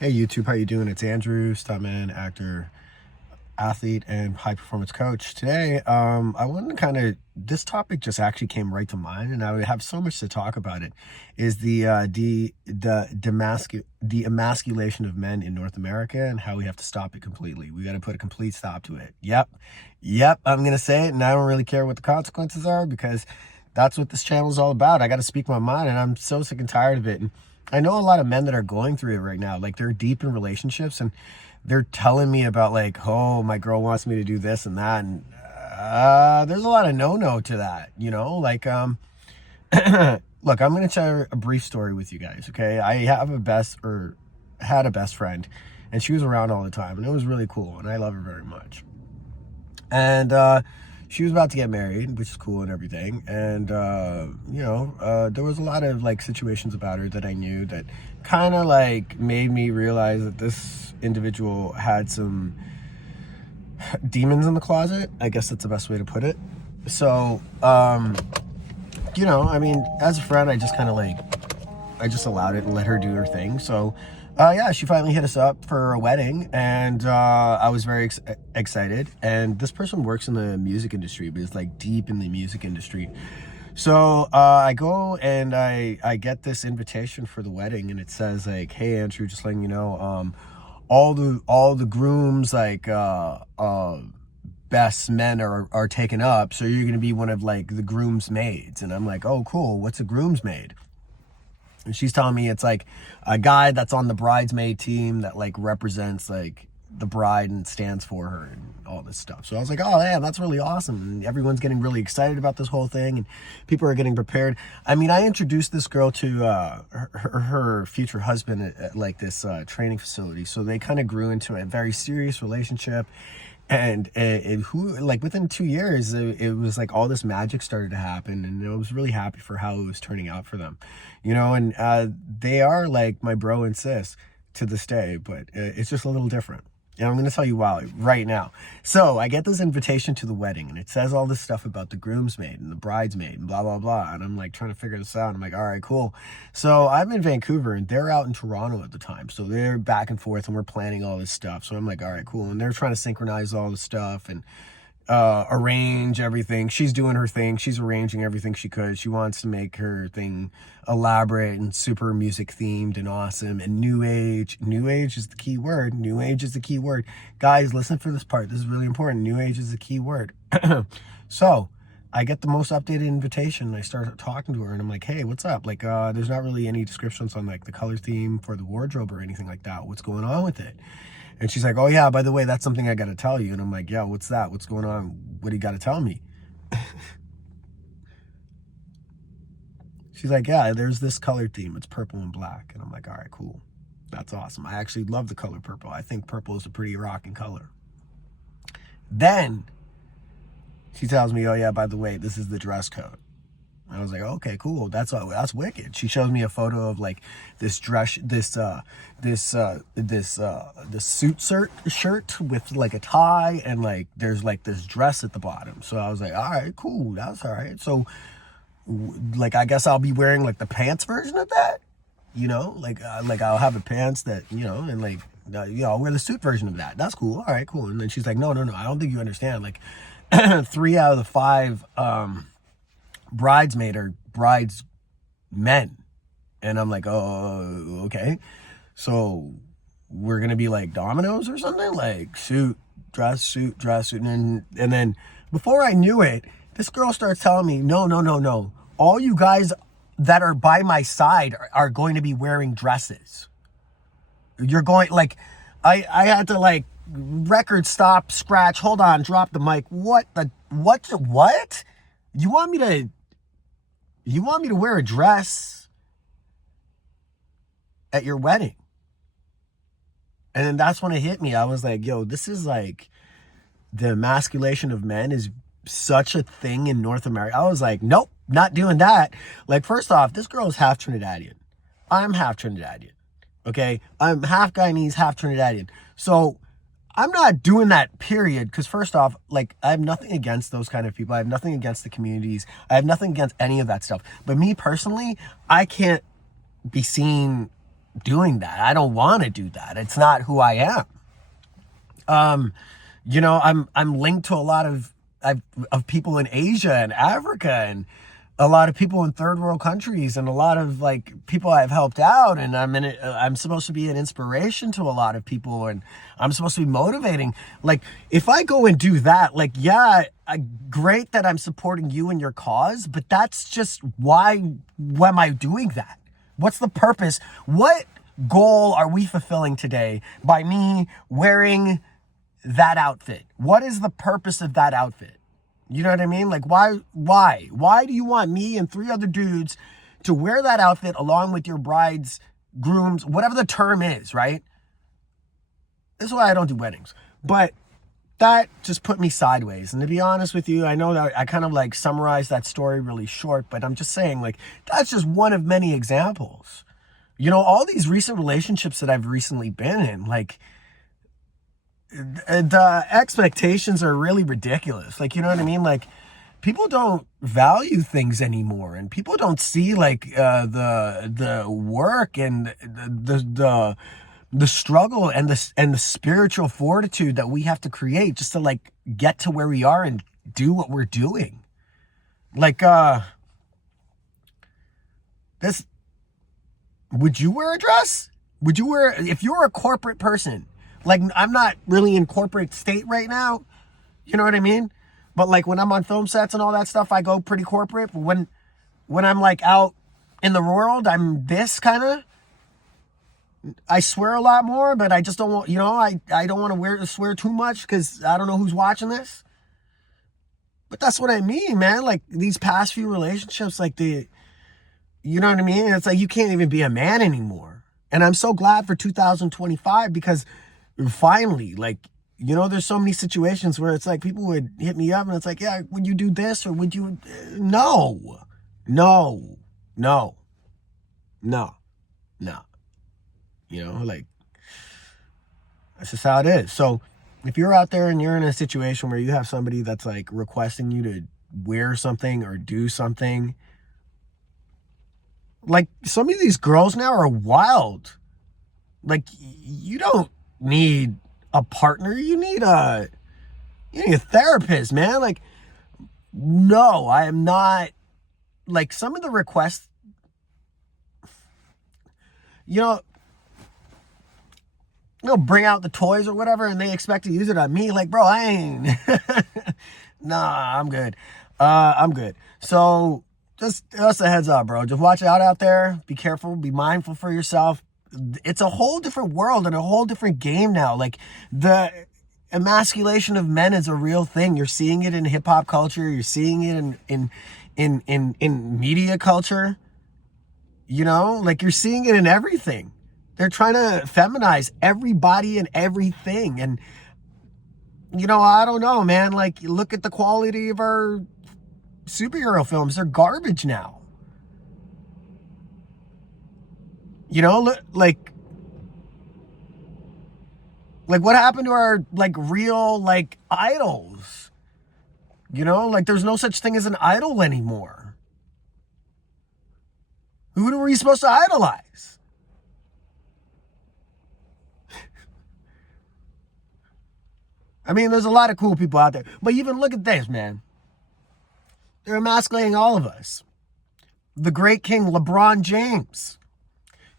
Hey YouTube, how you doing? It's Andrew, stuntman, actor, athlete, and high performance coach. Today, I wanted to this topic just actually came right to mind, and I would have so much to talk about it. Is the emasculation of men in North America and how we have to stop it completely. We got to put a complete stop to it. Yep. I'm gonna say it, and I don't really care what the consequences are because that's what this channel is all about. I got to speak my mind, and I'm so sick and tired of it. And I know a lot of men that are going through it right now. Like, they're deep in relationships and they're telling me about, like, oh, my girl wants me to do this and that. And there's a lot of no to that, you know? Like, look, I'm going to share a brief story with you guys, okay? I have had a best friend, and she was around all the time, and it was really cool, and I love her very much. And she was about to get married, which is cool and everything. And, there was a lot of, like, situations about her that I knew that kind of, like, made me realize that this individual had some demons in the closet. I guess that's the best way to put it. So, I mean, as a friend, I just allowed it and let her do her thing. So, she finally hit us up for a wedding, and I was very excited. And this person works in the music industry, but it's like deep in the music industry. So I go and I get this invitation for the wedding, and it says, like, "Hey Andrew, just letting you know, all the grooms, like best men are taken up, so you're gonna be one of, like, the groom's maids." And I'm like, "Oh, cool. What's a groom's maid?" And she's telling me it's like a guy that's on the bridesmaid team that, like, represents, like, the bride and stands for her and all this stuff. So I was like, oh yeah, that's really awesome. And everyone's getting really excited about this whole thing, and people are getting prepared. I mean, I introduced this girl to her future husband at like this training facility. So they kind of grew into a very serious relationship. And within 2 years, it was like all this magic started to happen, and I was really happy for how it was turning out for them, you know. And they are like my bro and sis to this day, but it's just a little different. And I'm going to tell you why right now. So I get this invitation to the wedding, and it says all this stuff about the groomsmaid and the bridesmaid and blah, blah, blah. And I'm like trying to figure this out. I'm like, all right, cool. So I'm in Vancouver, and they're out in Toronto at the time. So they're back and forth, and we're planning all this stuff. So I'm like, all right, cool. And they're trying to synchronize all the stuff and arrange everything. She's doing her thing. She's arranging everything she could. She wants to make her thing elaborate and super music themed and awesome and new age. New age is the key word. New age is the key word. Guys, listen for this part. This is really important. New age is the key word. So I get the most updated invitation, and I start talking to her, and I'm like, hey, what's up? Like, there's not really any descriptions on, like, the color theme for the wardrobe or anything like that. What's going on with it? And she's like, oh yeah, by the way, that's something I got to tell you. And I'm like, yeah, what's that? What's going on? What do you got to tell me? She's like, yeah, there's this color theme. It's purple and black. And I'm like, all right, cool. That's awesome. I actually love the color purple. I think purple is a pretty rocking color. Then she tells me, oh yeah, by the way, this is the dress code. I was like, okay, cool. That's wicked. She shows me a photo of, like, this dress, this suit shirt with, like, a tie, and, like, there's, like, this dress at the bottom. So I was like, all right, cool. That's all right. So, like, I guess I'll be wearing, like, the pants version of that, you know, like I'll have the pants that, you know, and, like, I'll wear the suit version of that. That's cool. All right, cool. And then she's like, no, I don't think you understand. Like, 3 out of the 5, bridesmaid or brides men. And I'm like, oh, okay. So we're gonna be like dominoes or something, like suit, dress. And then before I knew it, this girl starts telling me, no, all you guys that are by my side are going to be wearing dresses. You're going, like, I had to, like, record stop, scratch, hold on, drop the mic. What? You want me to wear a dress at your wedding? And then that's when it hit me. I was like, yo, this is, like, the emasculation of men is such a thing in North America. I was like, nope, not doing that. Like, first off, this girl is half Trinidadian. I'm half Trinidadian. Okay? I'm half Guyanese, half Trinidadian. So I'm not doing that, period. Because first off, like, I have nothing against those kind of people. I have nothing against the communities. I have nothing against any of that stuff. But me personally, I can't be seen doing that. I don't want to do that. It's not who I am. I'm linked to a lot of people in Asia and Africa, and a lot of people in third world countries, and a lot of like people I've helped out, and I'm supposed to be an inspiration to a lot of people, and I'm supposed to be motivating. Like, if I go and do that, like, yeah, great that I'm supporting you and your cause, but that's just why am I doing that? What's the purpose? What goal are we fulfilling today by me wearing that outfit? What is the purpose of that outfit? You know what I mean? Like, why do you want me and 3 other dudes to wear that outfit along with your bride's, grooms, whatever the term is, right? This is why I don't do weddings. But that just put me sideways. And to be honest with you, I know that I kind of like summarized that story really short, but I'm just saying, like, that's just one of many examples. You know, all these recent relationships that I've recently been in, like, the expectations are really ridiculous. Like, you know what I mean? Like, people don't value things anymore, and people don't see like the work and the struggle and the spiritual fortitude that we have to create just to like get to where we are and do what we're doing. Like, this, would you wear a dress? Would you wear, if you're a corporate person? Like, I'm not really in corporate state right now. You know what I mean? But like when I'm on film sets and all that stuff, I go pretty corporate. But when I'm like out in the world, I'm this kind of, I swear a lot more, but I just don't want, I don't want to swear too much because I don't know who's watching this. But that's what I mean, man. Like, these past few relationships, like, you know what I mean? It's like you can't even be a man anymore. And I'm so glad for 2025 because finally, like, there's so many situations where it's like people would hit me up and it's like, yeah, would you do this or would you? No. Like, that's just how it is. So if you're out there and you're in a situation where you have somebody that's like requesting you to wear something or do something, like, some of these girls now are wild. Like, you don't need a partner. You need a therapist, man. Like, no, I am not. Like, some of the requests, bring out the toys or whatever, and they expect to use it on me. Like, bro, I ain't. Nah, I'm good. I'm good. So just a heads up, bro. Just watch out there. Be careful. Be mindful for yourself. It's a whole different world and a whole different game now. Like, the emasculation of men is a real thing. You're seeing it in hip hop culture. You're seeing it in media culture. Like, you're seeing it in everything. They're trying to feminize everybody and everything. And, I don't know, man. Like, look at the quality of our superhero films. They're garbage now. Like what happened to our, like, real, like, idols? Like, there's no such thing as an idol anymore. Who were you supposed to idolize? I mean, there's a lot of cool people out there. But even look at this, man. They're emasculating all of us. The great king LeBron James.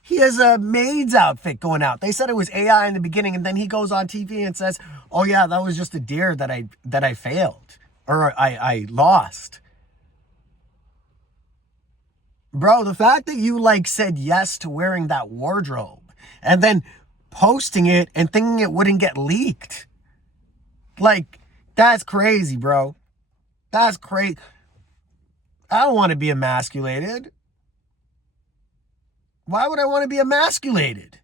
He has a maid's outfit going out. They said it was AI in the beginning, and then he goes on TV and says, oh yeah, that was just a deer that I failed. Or I lost. Bro, the fact that you, like, said yes to wearing that wardrobe and then posting it and thinking it wouldn't get leaked. Like, that's crazy, bro. That's crazy. I don't want to be emasculated. Why would I want to be emasculated?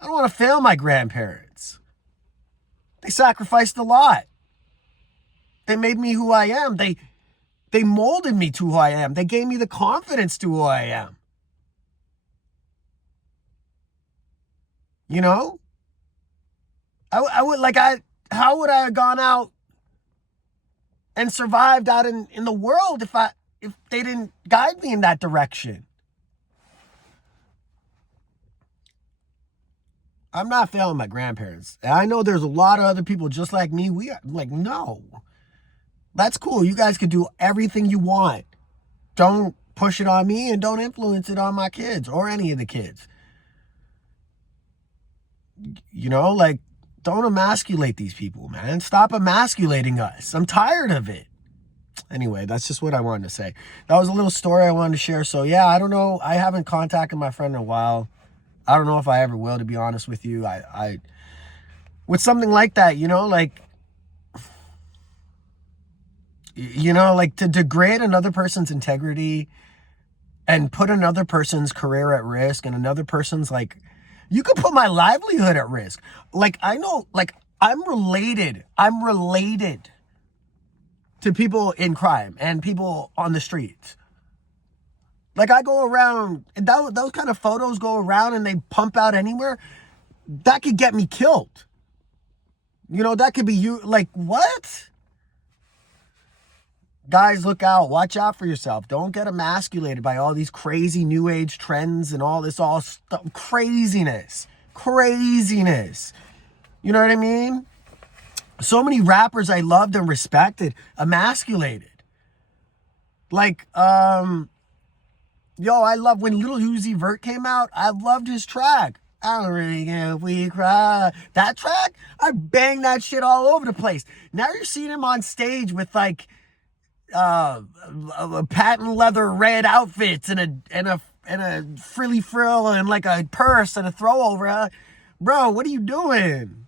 I don't want to fail my grandparents. They sacrificed a lot. They made me who I am. They molded me to who I am. They gave me the confidence to who I am. How would I have gone out and survived out in the world if they didn't guide me in that direction. I'm not failing my grandparents. And I know there's a lot of other people just like me. We are like, no, that's cool. You guys can do everything you want. Don't push it on me and don't influence it on my kids or any of the kids. You know, like, don't emasculate these people, man. Stop emasculating us. I'm tired of it. Anyway, that's just what I wanted to say. That was a little story I wanted to share. So yeah, I don't know. I haven't contacted my friend in a while. I don't know if I ever will, to be honest with you. I with something like that, you know, like to degrade another person's integrity and put another person's career at risk and another person's, like, you could put my livelihood at risk. Like, I know, like, I'm related to people in crime and people on the streets. Like, I go around, and those kind of photos go around and they pump out anywhere. That could get me killed. You know, that could be you. Like, what? Guys, look out. Watch out for yourself. Don't get emasculated by all these crazy new age trends and all this stuff. Craziness. You know what I mean? So many rappers I loved and respected emasculated. Like, yo, I love when Lil Uzi Vert came out. I loved his track. I don't really care if we cry. That track, I banged that shit all over the place. Now you're seeing him on stage with, like, patent leather red outfits and a frilly frill and like a purse and a throwover. Bro, what are you doing?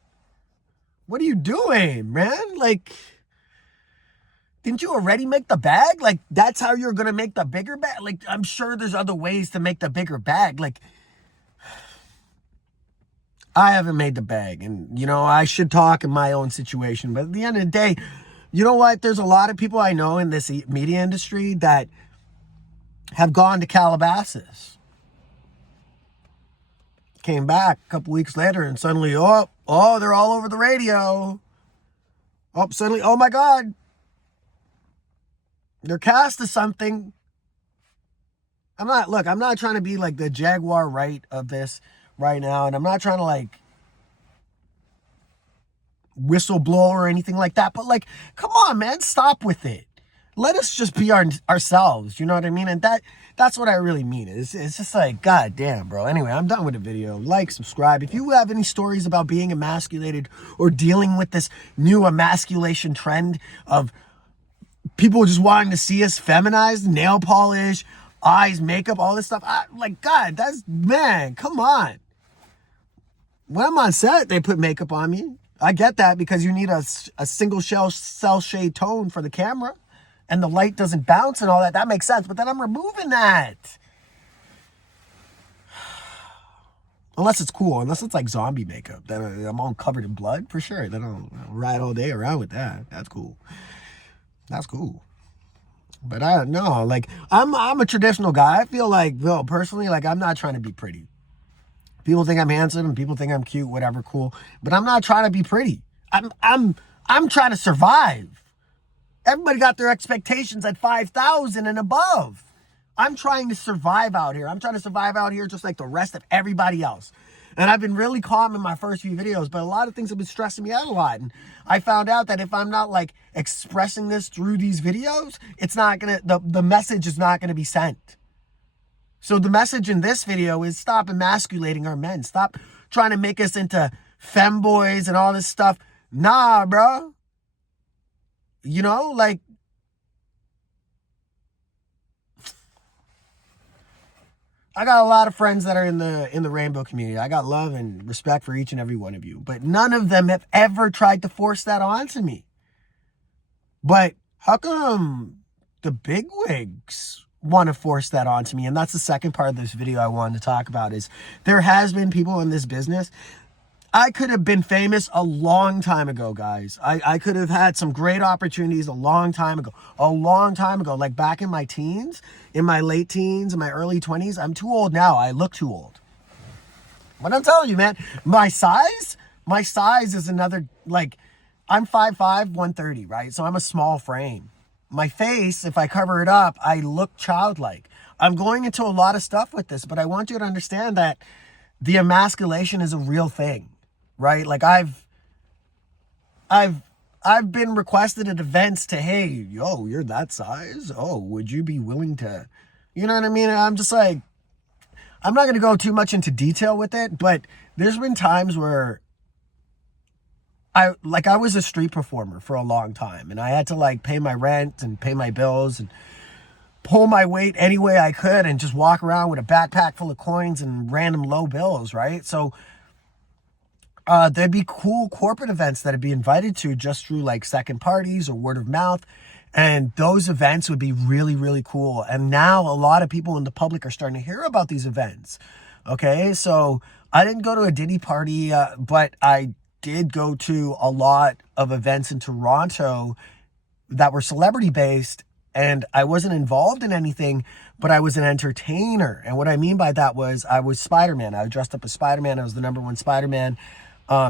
What are you doing, man? Like, didn't you already make the bag? Like, that's how you're gonna make the bigger bag? Like, I'm sure there's other ways to make the bigger bag. Like, I haven't made the bag, and, you know, I should talk in my own situation, but at the end of the day, you know what? There's a lot of people I know in this media industry that have gone to Calabasas. Came back a couple weeks later and suddenly, oh, they're all over the radio. Oh, suddenly, oh my God. They're cast as something. I'm not trying to be like the Jaguar right of this right now. And I'm not trying to like whistleblow or anything like that. But like, come on, man, stop with it. Let us just be ourselves. You know what I mean? And that's what I really mean. It's just like, God damn, bro. Anyway, I'm done with the video. Like, subscribe. If you have any stories about being emasculated or dealing with this new emasculation trend of people just wanting to see us feminized, nail polish, eyes, makeup, all this stuff. Like, God, man, come on. When I'm on set, they put makeup on me. I get that because you need a single cell shade tone for the camera and the light doesn't bounce and all that. That makes sense. But then I'm removing that. Unless it's cool. Unless it's like zombie makeup. Then I'm all covered in blood for sure. Then I'll ride all day around with that. That's cool. But I don't know. Like, I'm a traditional guy. I feel like, well, personally, like, I'm not trying to be pretty. People think I'm handsome and people think I'm cute, whatever, cool. But I'm not trying to be pretty. I'm trying to survive. Everybody got their expectations at 5,000 and above. I'm trying to survive out here. I'm trying to survive out here just like the rest of everybody else. And I've been really calm in my first few videos, but a lot of things have been stressing me out a lot. And I found out that if I'm not like expressing this through these videos, it's not gonna, the message is not gonna be sent. So the message in this video is stop emasculating our men. Stop trying to make us into femboys and all this stuff. Nah, bro. You know, like, I got a lot of friends that are in the rainbow community. I got love and respect for each and every one of you. But none of them have ever tried to force that onto me. But how come the bigwigs want to force that onto me? And that's the second part of this video I wanted to talk about is there has been people in this business. I could have been famous a long time ago, guys. I could have had some great opportunities a long time ago. Like back in my teens, in my late teens, in my early 20s. I'm too old now. I look too old. But I'm telling you, man, my size is another, like, I'm 5'5", 130, right? So I'm a small frame. my face, if I cover it up, I look childlike. I'm going into a lot of stuff with this, but I want you to understand that the emasculation is a real thing, right? Like I've been requested at events to, hey, yo, you're that size. Oh, would you be willing to, you know what I mean? And I'm just like, I'm not going to go too much into detail with it, but there's been times where I was a street performer for a long time, and I had to like pay my rent and pay my bills and pull my weight any way I could and just walk around with a backpack full of coins and random low bills, right? So there'd be cool corporate events that I'd be invited to just through like second parties or word of mouth. And those events would be really, really cool. And now a lot of people in the public are starting to hear about these events. Okay, so I didn't go to a Diddy party, but I did go to a lot of events in Toronto that were celebrity based. And I wasn't involved in anything, but I was an entertainer. And what I mean by that was I was Spider-Man. I was dressed up as Spider-Man. I was the #1 Spider-Man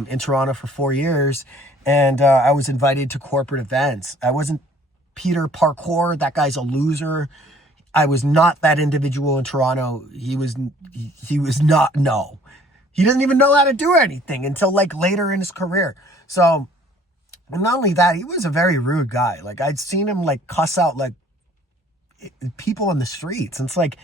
in Toronto for 4 years. And I was invited to corporate events. I wasn't Peter Parkour. That guy's a loser. I was not that individual in Toronto. He was not, no. He doesn't even know how to do anything until like later in his career. So, and not only that, he was a very rude guy. Like I'd seen him like cuss out like people on the streets. And it's like,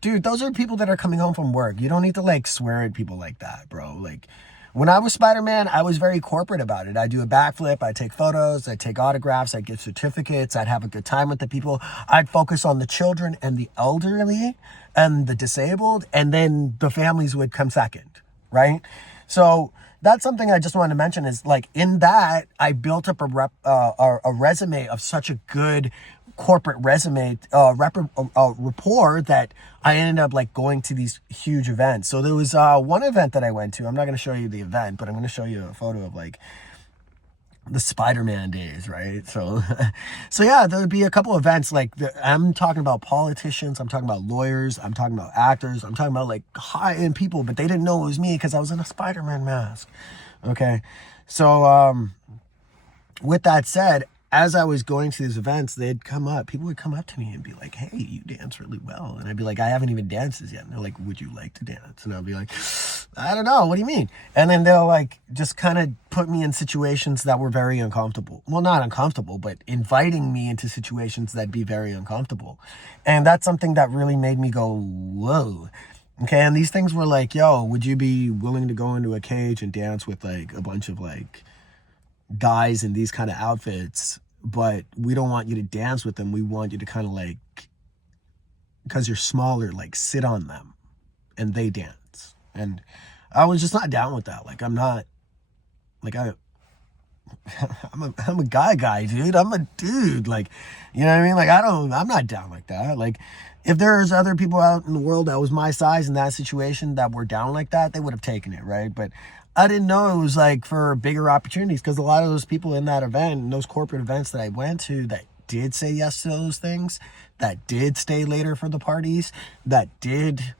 dude, those are people that are coming home from work. You don't need to like swear at people like that, bro. Like when I was Spider-Man, I was very corporate about it. I'd do a backflip. I'd take photos. I'd take autographs. I'd give certificates. I'd have a good time with the people. I'd focus on the children and the elderly and the disabled. And then the families would come second, right? So that's something I just wanted to mention is like in that I built up a resume of such a good corporate resume, rapport that I ended up like going to these huge events. So there was one event that I went to. I'm not going to show you the event, but I'm going to show you a photo of like the Spider-Man days, right? So, so yeah, there would be a couple events like I'm talking about politicians, I'm talking about lawyers, I'm talking about actors, I'm talking about like high-end people, but they didn't know it was me because I was in a Spider-Man mask. Okay, so with that said, as I was going to these events, people would come up to me and be like, hey, you dance really well. And I'd be like, I haven't even danced this yet. And they're like, would you like to dance? And I'll be like, I don't know. What do you mean? And then they'll like just kind of put me in situations that were very uncomfortable. Well, not uncomfortable, but inviting me into situations that'd be very uncomfortable. And that's something that really made me go, whoa. Okay. And these things were like, yo, would you be willing to go into a cage and dance with like a bunch of like guys in these kind of outfits? But we don't want you to dance with them. We want you to kind of like, because you're smaller, like sit on them and they dance. And I was just not down with that. Like, I'm not, like, I'm a guy, dude. I'm a dude. Like, you know what I mean? Like, I'm not down like that. Like, if there's other people out in the world that was my size in that situation that were down like that, they would have taken it, right? But I didn't know it was like for bigger opportunities because a lot of those people in that event, in those corporate events that I went to that did say yes to those things, that did stay later for the parties, that did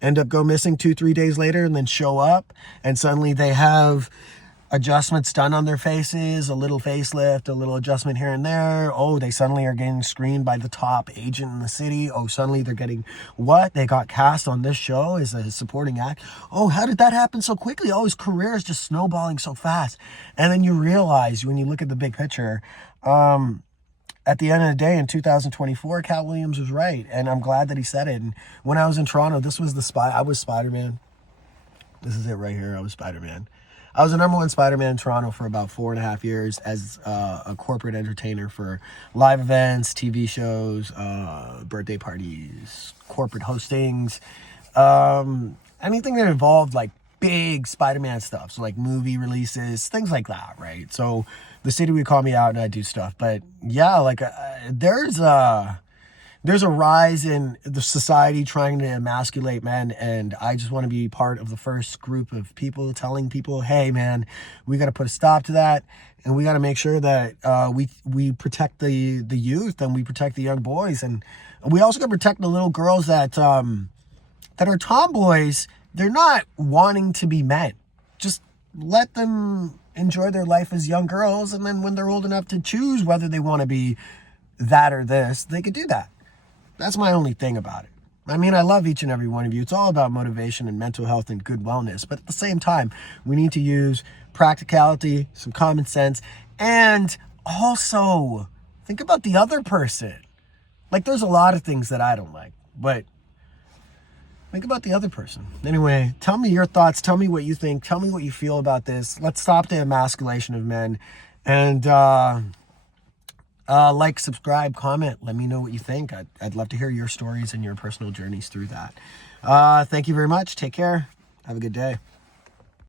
end up go missing 2-3 days later and then show up and suddenly they have adjustments done on their faces, a little facelift, a little adjustment here and there. Oh, they suddenly are getting screened by the top agent in the city. Oh, suddenly they're getting what? They got cast on this show as a supporting act. Oh, how did that happen so quickly? Oh, his career is just snowballing so fast. And then you realize when you look at the big picture, at the end of the day in 2024, Cat Williams was right. And I'm glad that he said it. And when I was in Toronto, this was I was Spider-Man. This is it right here. I was Spider-Man. I was the #1 Spider-Man in Toronto for about 4.5 years as a corporate entertainer for live events, TV shows, birthday parties, corporate hostings, anything that involved like big Spider-Man stuff. So like movie releases, things like that, right? So the city would call me out and I do stuff. But yeah, like there's a rise in the society trying to emasculate men, and I just want to be part of the first group of people telling people, hey man, we got to put a stop to that, and we got to make sure that we protect the youth and we protect the young boys, and we also got to protect the little girls that are tomboys. They're not wanting to be men. Just let them enjoy their life as young girls, and then when they're old enough to choose whether they want to be that or this, they could do that. That's my only thing about it. I mean, I love each and every one of you. It's all about motivation and mental health and good wellness. But at the same time, we need to use practicality, some common sense, and also think about the other person. Like, there's a lot of things that I don't like, but think about the other person. Anyway, tell me your thoughts. Tell me what you think. Tell me what you feel about this. Let's stop the emasculation of men. And like, subscribe, comment. Let me know what you think. I'd love to hear your stories and your personal journeys through that. Thank you very much. Take care. Have a good day.